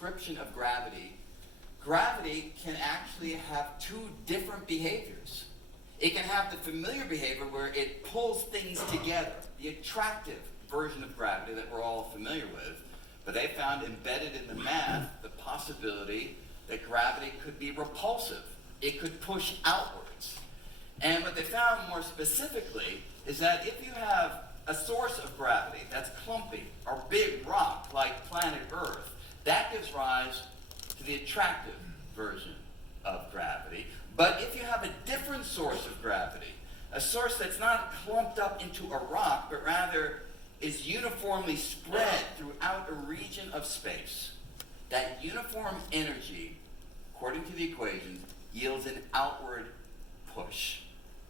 description of gravity, gravity can actually have two different behaviors. It can have the familiar behavior where it pulls things together, the attractive version of gravity that we're all familiar with. But they found embedded in the math the possibility that gravity could be repulsive. It could push outwards. And what they found more specifically is that if you have a source of gravity that's clumpy or big rock like planet Earth, that gives rise to the attractive version of gravity. But if you have a different source of gravity, a source that's not clumped up into a rock, but rather is uniformly spread throughout a region of space, that uniform energy, according to the equations, yields an outward push.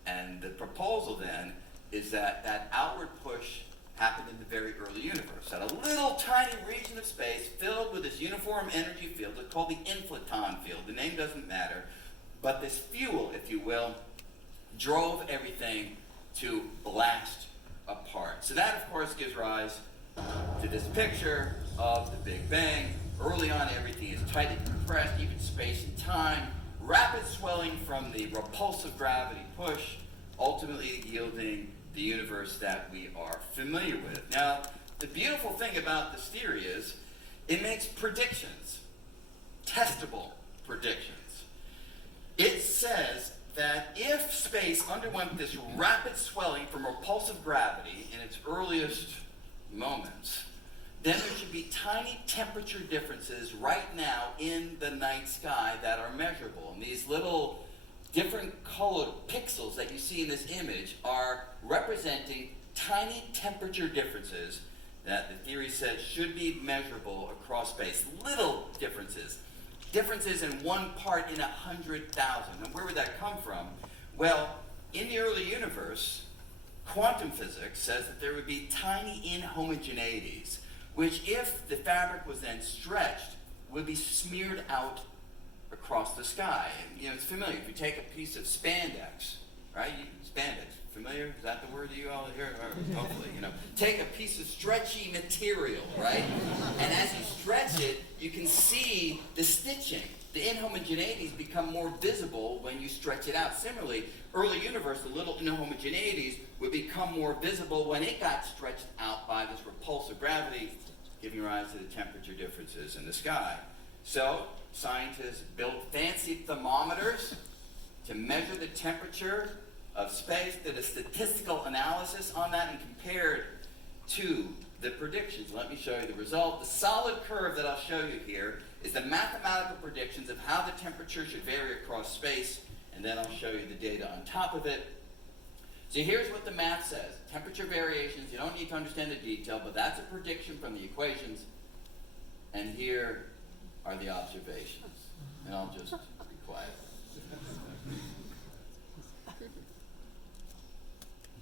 And the proposal then is that that outward push happened in the very early universe, that a little tiny region of space filled with this uniform energy field, it's called the inflaton field, the name doesn't matter, but this fuel, if you will, drove everything to blast apart. So that, of course, gives rise to this picture of the Big Bang. Early on, everything is tightly compressed, even space and time, rapid swelling from the repulsive gravity push, ultimately yielding the universe that we are familiar with. Now, the beautiful thing about this theory is it makes predictions, testable predictions. It says that if space underwent this rapid swelling from repulsive gravity in its earliest moments, then there should be tiny temperature differences right now in the night sky that are measurable. And these little different colored pixels that you see in this image are representing tiny temperature differences that the theory says should be measurable across space. Little differences. Differences in 1 part in 100,000. And where would that come from? Well, in the early universe, quantum physics says that there would be tiny inhomogeneities, which if the fabric was then stretched, would be smeared out across the sky. And, it's familiar. If you take a piece of spandex, right? Spandex, familiar? Is that the word you all hear? Or hopefully, Take a piece of stretchy material, right? And as you stretch it, you can see the stitching. The inhomogeneities become more visible when you stretch it out. Similarly, early universe, the little inhomogeneities would become more visible when it got stretched out by this repulsive gravity, giving rise to the temperature differences in the sky. So, scientists built fancy thermometers to measure the temperature of space, did a statistical analysis on that, and compared to the predictions. Let me show you the result. The solid curve that I'll show you here is the mathematical predictions of how the temperature should vary across space, and then I'll show you the data on top of it. So here's what the math says. Temperature variations, you don't need to understand the detail, but that's a prediction from the equations. And here are the observations. And I'll just be quiet.